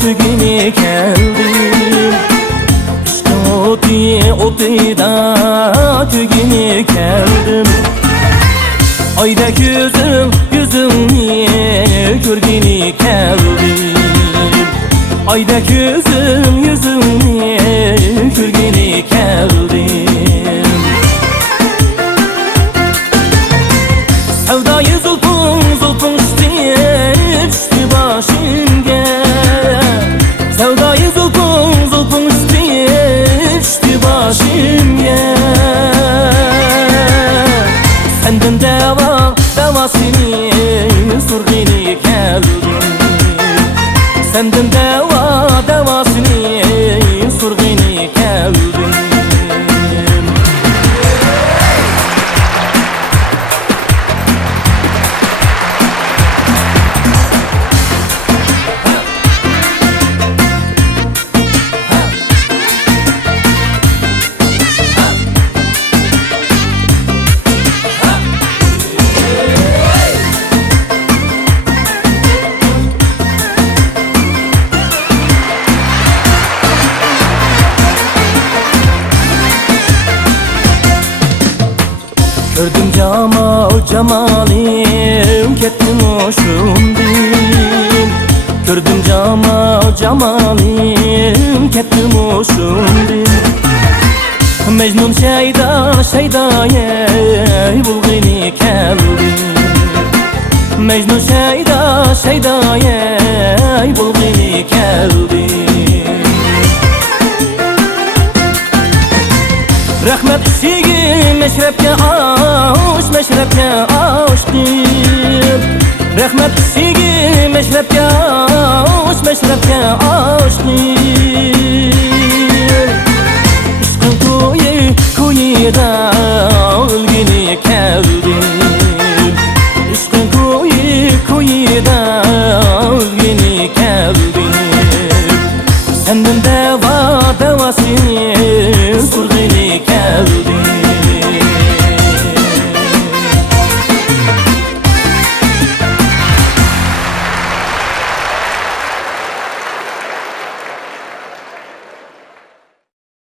köyüne geldim. İşte otida köyüne geldim. Ayda yüzümni görgüne geldim. Ayda yüzümni görgüne geldim. Sevdayı zulpun düştü başımga. Sevdayı zulpun düştü başımga. Senden davasını sorgine geldim. Senden davasını sorgine geldim. Gördüm cemalim kettim hoşumdin. Gördüm cemalim kettim hoşumdin. Mecnun şeydaya bulgini geldim. Mecnun şeydaya bulgini geldim. Rahmet işi meşrepke aşkım. Rahmet işi meşrepke aşkım. İşkın kuyuda ölgüne geldim. İşkın kuyuda ölgüne geldim.